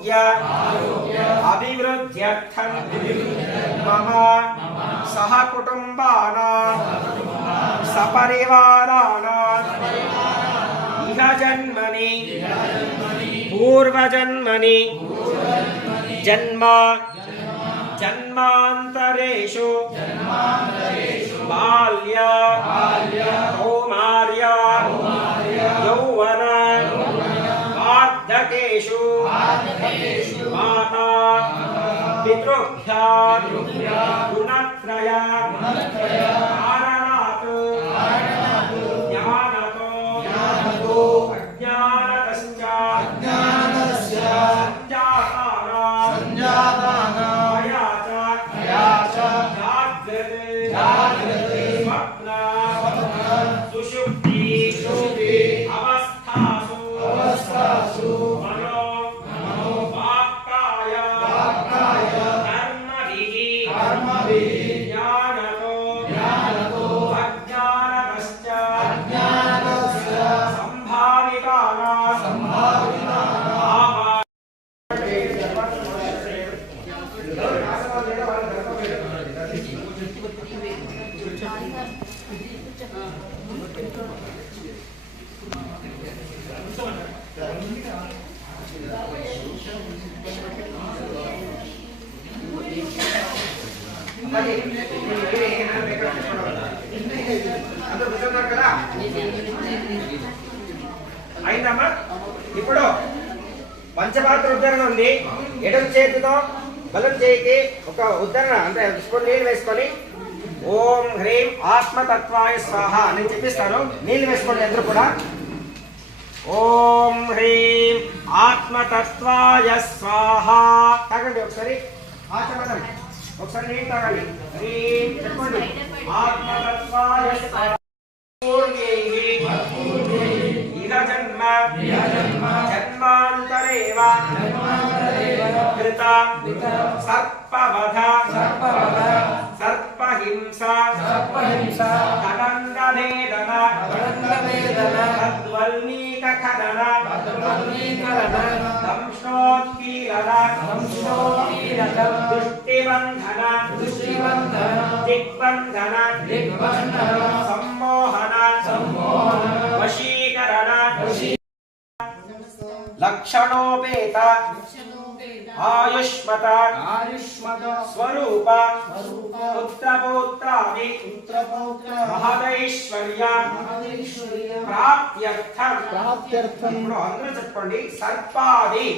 आरोग्य अभिवृद्ध्यर्थं मम सहकुटुम्बानां सपरिवाराणां इह जन्मनि पूर्वजन्मनि जन्म जन्मान्तरेषु बाल्य कौमार्य यौवन वार्धकेषु माता पितृभ्यां गुणत्रय कारणात् ज्ञानतो अज्ञानतश्च जाग्रते स्वप्न सुषुप्ति अवस्थासु मनो वाक्काय कर्मभिः ज्ञानतो अज्ञानतश्च संभावितानां అయిందమ్మా. ఇప్పుడు పంచపాత్ర ఉద్ధరణ ఉంది. ఎడమ చేతితో బలం చేయికి ఒక ఉద్ధరణ అంటే స్పూన్ నీళ్ళు వేసుకొని ఓం హ్రీం ఆత్మతత్వాయ స్వాహ అని చెప్పిస్తాను. నీళ్ళు వేసుకోండి అందరూ కూడా. ఓం హ్రీం ఆత్మతత్వాయ స్వాహ. తాగండి ఒకసారి ఆచమనం. ఒకసారి నీళ్ళు తాగండి. హ్రీం చెప్పండి ఆత్మతత్వాయ స్వాహ. जन्मान्तरेव कृता सर्पवध सर्पहिंसा कदण्डभेदन तद्वल्मीकखनन दंशोत्कीलन दृष्टिबन्धन दिग्बन्धन सम्मोहन वशीकरण लक्षणोपेत आयुष्मत स्वरूप पुत्रपौत्रादि महदैश्वर्य प्राप्त्यर्थं सर्पादि